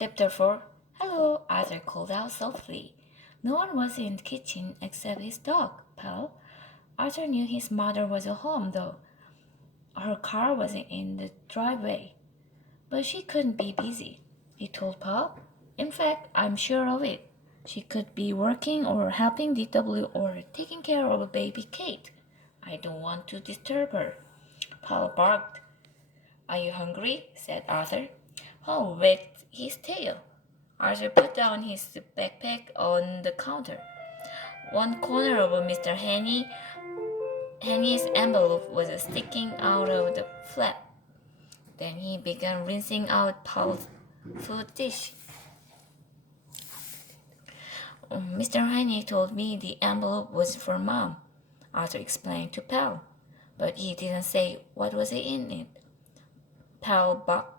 Chapter 4. Hello, Arthur called out softly. No one was in the kitchen except his dog, Pal. Arthur knew his mother was at home, though. Her car was in the driveway. But she couldn't be busy, he told Pal. In fact, I'm sure of it. She could be working or helping DW or taking care of baby Kate. I don't want to disturb her. Pal barked. Are you hungry? Said Arthur. Paul wagged his tail. Arthur put down his backpack on the counter. One corner of Mr. Henny's envelope was sticking out of the flap. Then he began rinsing out Paul's food dish. Mr. Henny told me the envelope was for Mom, Arthur explained to Pal, but he didn't say what was in it. Pal barked.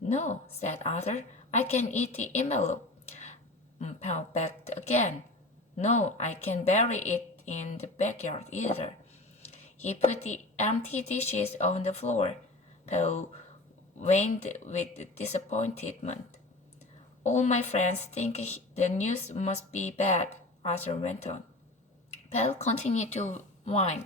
No, said Arthur, I can eat the envelope. Pal begged again. No, I can bury it in the backyard either. He put the empty dishes on the floor. Pal whined with disappointment. All my friends think the news must be bad, Arthur went on. Pal continued to whine.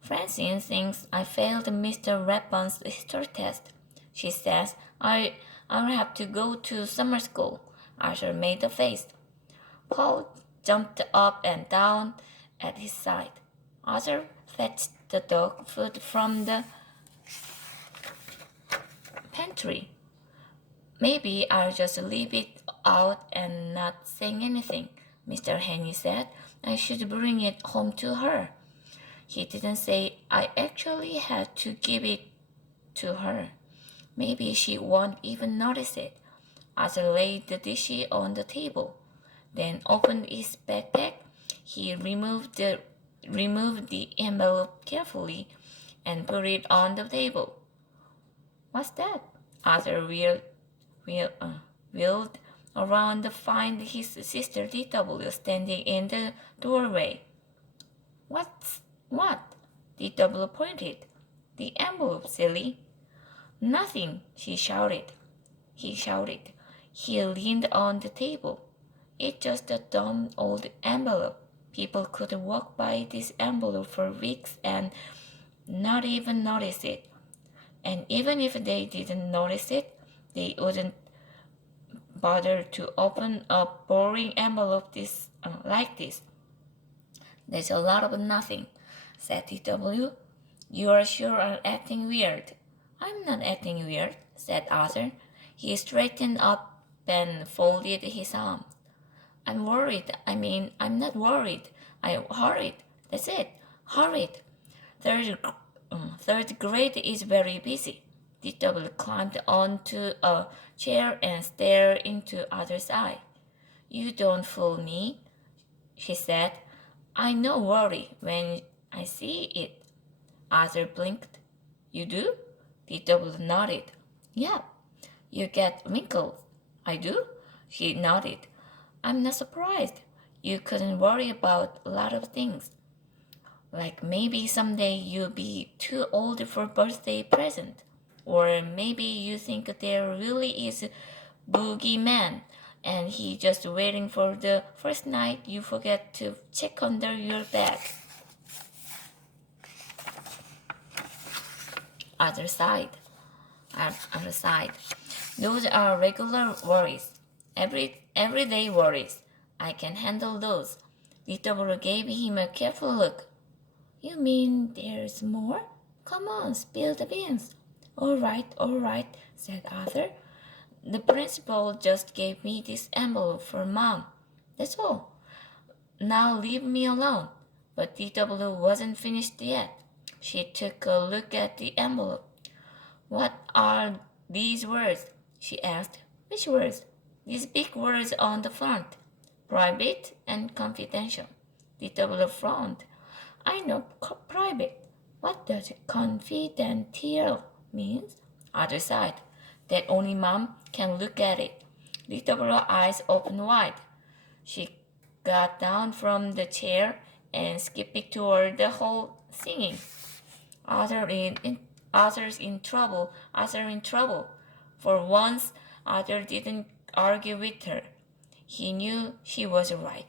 Francine thinks I failed Mr. Rappon's history test. She says I'll have to go to summer school. Arthur made a face. Paul jumped up and down at his side. Arthur fetched the dog food from the pantry. Maybe I'll just leave it out and not say anything, Mr. Henny said. I should bring it home to her. He didn't say I actually had to give it to her. Maybe she won't even notice it. Arthur laid the dish on the table, then opened his backpack. He removed the envelope carefully and put it on the table. What's that? Arthur wheeled around to find his sister DW standing in the doorway. What? DW pointed. The envelope, silly. Nothing, he shouted. He leaned on the table. It's just a dumb old envelope. People could walk by this envelope for weeks and not even notice it. And even if they didn't notice it, they wouldn't bother to open a boring envelope like this. There's a lot of nothing, said DW. You are sure are acting weird. I'm not acting weird, said Arthur. He straightened up and folded his arms. I'm worried. I'm not worried. I'm hurried. That's it. Hurried. Third grade is very busy. DW climbed onto a chair and stared into Arthur's eye. You don't fool me, she said. I know worry when I see it. Arthur blinked. You do? DW nodded. Yeah. You get wrinkles. I do? She nodded. I'm not surprised. You couldn't worry about a lot of things. Like maybe someday you'll be too old for birthday present. Or maybe you think there really is a boogeyman and he just waiting for the first night you forget to check under your bed. Other side. Those are regular worries. Everyday worries. I can handle those. DW gave him a careful look. You mean there's more? Come on, spill the beans. All right, said Arthur. The principal just gave me this envelope for Mom. That's all. Now leave me alone. But DW wasn't finished yet. She took a look at the envelope. What are these words? She asked. Which words? These big words on the front. Private and confidential. DW frowned. I know private. What does confidential means? Other side. That only Mom can look at it. DW's eyes opened wide. She got down from the chair and skipped toward the hall, singing. Arthur's in trouble. For once, Arthur didn't argue with her. He knew she was right.